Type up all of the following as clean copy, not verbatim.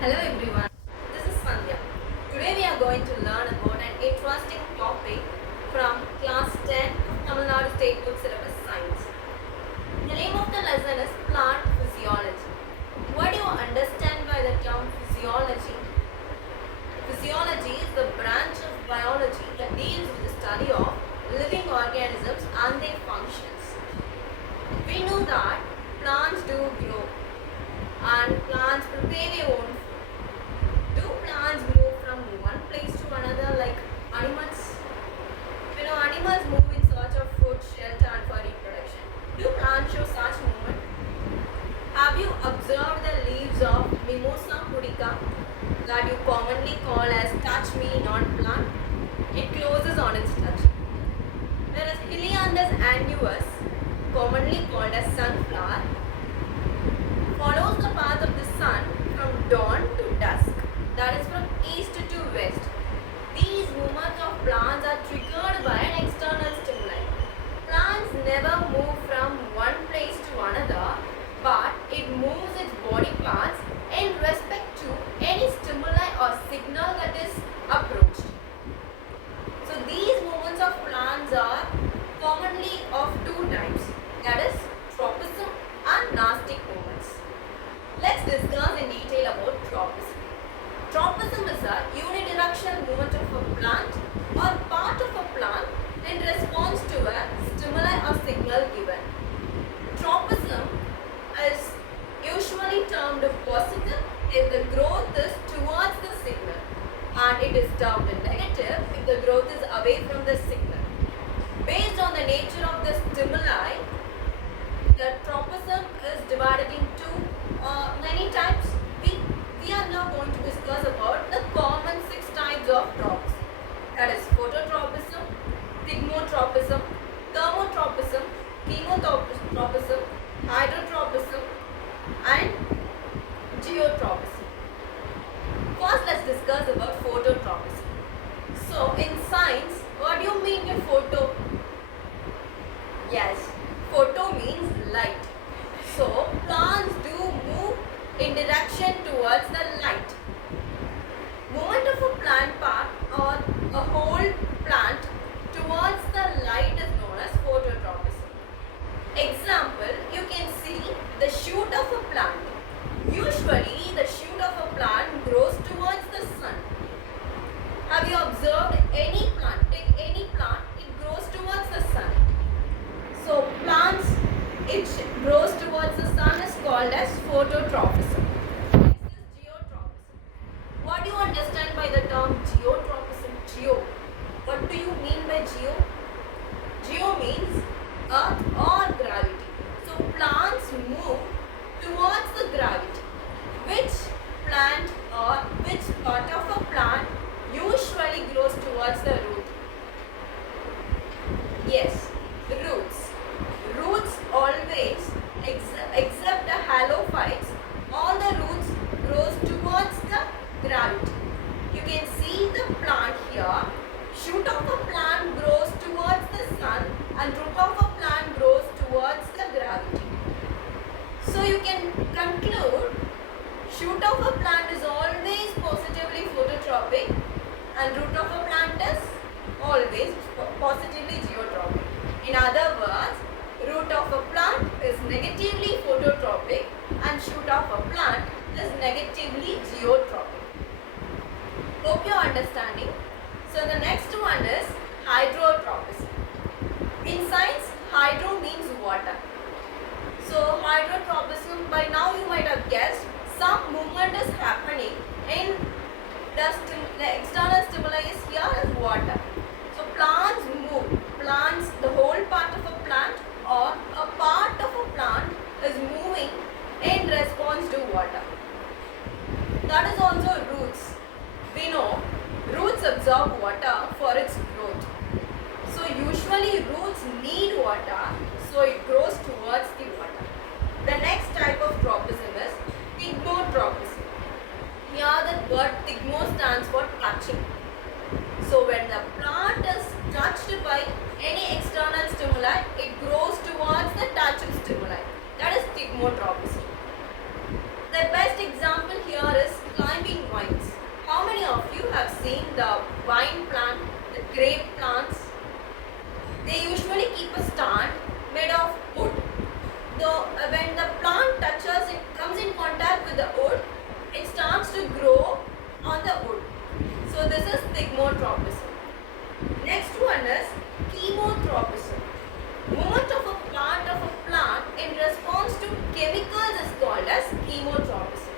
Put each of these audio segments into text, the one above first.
Hello everyone, this is Sandhya. Today we are going to learn about an interesting topic from class 10 of Tamil Nadu State Book Syllabus Science. The name of the lesson is Plant Physiology. What do you understand by the term physiology? Physiology is the branch of biology that deals with the study of living organisms and their functions. We know that plants do grow and plants prepare their own food. Do plants move from one place to another like animals? Animals move in search of food, shelter and for reproduction. Do plants show such movement? Have you observed the leaves of Mimosa pudica that you commonly call as touch me not plant? It closes on its touch. Whereas Helianthus annuus, commonly called as sunflower, follows the path of the sun from dawn to dusk, that is from east to west. These movements of plants are triggered by an external stimuli. Plants never move from one place to another, but it moves its body parts in respect to any stimuli or signal that is approached. So these movements of plants are commonly of two types, that is tropism and nastic movements. Let's discuss in detail about tropism. Tropism is a unidirectional movement of a plant or part of a plant in response to a stimuli or signal given. Tropism is usually termed positive if the growth is towards the signal, and it is termed negative if the growth is away from the signal. Based on the nature of the stimuli, the tropism is divided into many types. We are now going to discuss about the common 6 types of tropism. That is phototropism, thigmotropism, thermotropism, chemotropism, hydrotropism and geotropism. First, let's discuss about phototropism. So, in science, what do you mean by photo? Yes, photo means light. So, plants do move in direction towards the light. Movement of a plant part or a whole plant towards the light is known as phototropism. Example, you can see the shoot of a plant. Usually, the shoot of a plant grows towards the sun. Have you observed any plant? Take any plant, it grows towards the sun. So, plants, it grows towards the sun is called as phototropism. Next is geotropism. What do you understand by the term geotropism? Geo. What do you mean by geo? Geo means earth or gravity. So plants move towards the gravity. Which plant or which part of a plant usually grows towards the root? Yes, roots. Roots always, except the halophytes, all the roots grows towards the gravity. You can see the plant here. Shoot of a plant grows towards the sun and root of a plant grows towards the gravity. So you can conclude shoot of a plant is always positively phototropic and root of a plant is always positively geotropic. In other words, root of a plant is negatively phototropic and shoot of a plant is negatively geotropic. Hope you are understanding. So the next one is hydrotropism. In science, hydro means water. So hydrotropism, by now you might have guessed, some movement is happening in the external stimuli is here is water. So plants move. Plants, the whole part of a plant or a part of a plant is moving in response to water. That is also roots. We know roots absorb water for its growth. So usually roots need water, so it grows towards the water. The next type of tropism is thigmotropism. Here the word thigmo stands for touching. So when the plant is touched by any external stimuli, it grows towards the touch of stimuli. That is thigmotropism. The best example here is climate grape plants, they usually keep a stand made of wood. Though when the plant touches, it comes in contact with the wood, it starts to grow on the wood. So this is thigmotropism. Next one is chemotropism. Movement of a plant in response to chemicals is called as chemotropism.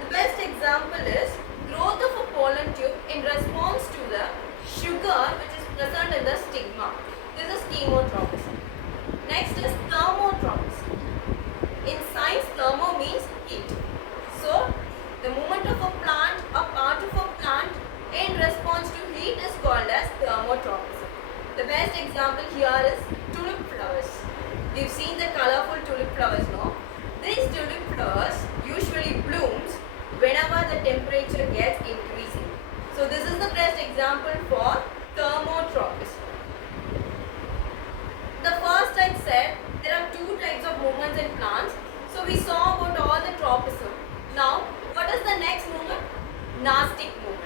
The best example is growth of a pollen tube in response to the sugar which is present in the stigma. This is chemotropism. Next is thermotropism. In science, thermo means heat. So, the movement of a plant, a part of a plant in response to heat is called as thermotropism. The best example here is tulip flowers. You've seen the colorful tulip flowers, no? These tulip flowers usually blooms whenever the temperature gets increasing. So this is the best example for thermotropism. The first I said there are two types of movements in plants. So we saw about all the tropism. Now what is the next movement? Nastic movement.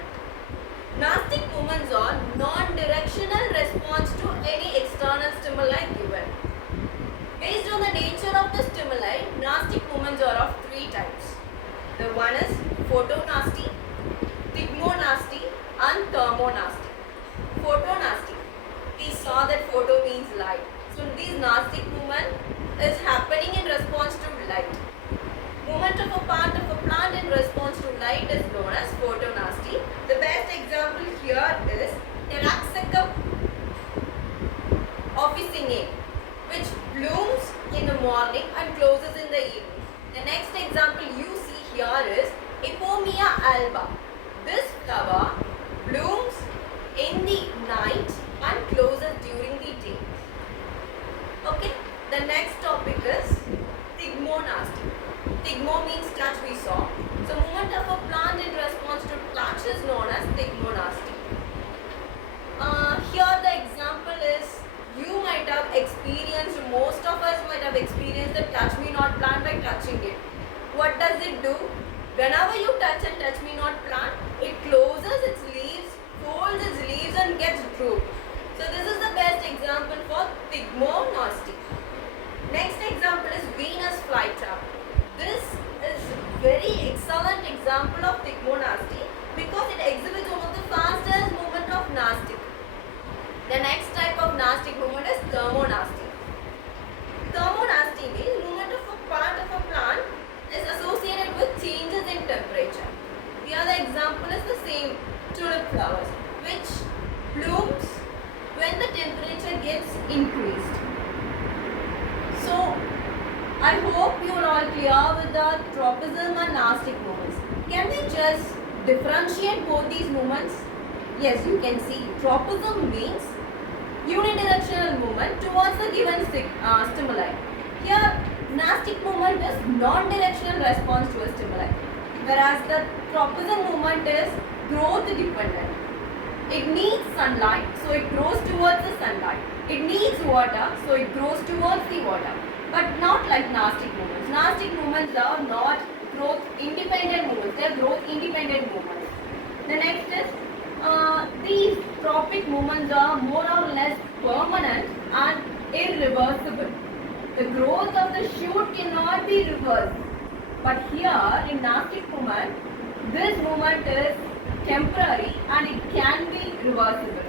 Nastic movements are non-directional response to any external stimuli given. Based on the nature of the stimuli, nastic movements are of three types. The one is photonasty, thigmonasty and thermonasty. Photonasty. We saw that photo means light. So this nastic movement is happening in response to light. Movement of a part of a plant in response to light is known as photonasty. The best example here is Taraxacum officinae, which blooms in the morning and closes in the evening. The next example you see here is Epomia alba. This flower blooms in the night and closes during the day. Okay, the next topic is thigmonasty. Thigmo means touch, we saw. So movement of a plant in response to touch is known as thigmonasty. Here the example is, you might have experienced, most of us might have experienced the touch me not plant by touching it. What does it do? Whenever you touch and touch me not plant, it closes its leaves, folds its leaves and gets drooped. So this is the best example for thigmonasty. Next example is Venus flytrap. This is very excellent example of thigmonasty because it exhibits one of the fastest movement of nastic. The next type of nastic movement is thermonasty. Thermonasty means movement of a part of a plant is associated with changes in temperature. The other example is the same, tulip flowers, which blooms when the temperature gets increased. So, I hope you are all clear with the tropism and nastic movements. Can we just differentiate both these movements? Yes, you can see tropism means unidirectional movement towards the given stimuli. Here, nastic movement is non-directional response to a stimuli, whereas the tropism movement is growth dependent. It needs sunlight, so it grows towards the sunlight. It needs water, so it grows towards the water. But not like nastic movements. Nastic movements are not growth independent movements. They are growth independent movements. The next is these tropic movements are more or less permanent and irreversible. The growth of the shoot cannot be reversed. But here in nastic movement, this movement is temporary and it can be reversible.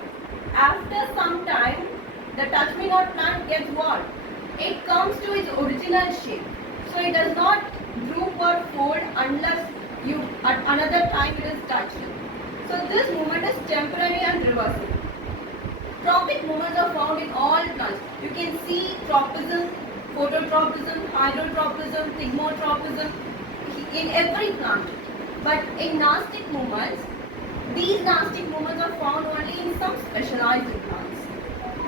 After some time, the touch me not plant gets what? It comes to its original shape. So it does not droop or fold unless you at another time it is touched. So this movement is temporary and reversible. Tropic movements are found in all plants. You can see tropism, phototropism, hydrotropism, thigmotropism in every plant. But in nastic movements, these nastic movements are found only in some specialized plants.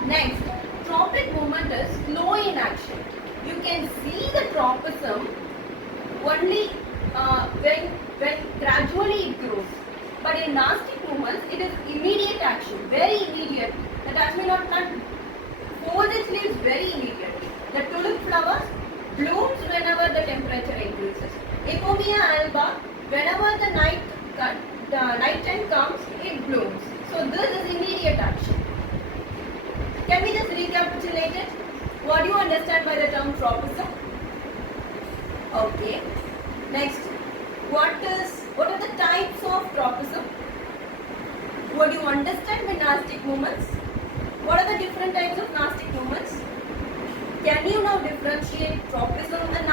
Next, tropic movement is slow in action. You can see the tropism only when gradually it grows. But in nastic movements, it is immediate action, very immediate. The Tasmanian plant folds its leaves very immediately. The tulip flowers blooms whenever the temperature increases. Epomia alba, whenever the night time comes, it blooms. So So this is immediate action. Can we just recapitulate it? What do you understand by the term tropism? Okay. Next, what are the types of tropism? What do you understand by nastic movements? What are the different types of nastic movements? Can you now differentiate tropism and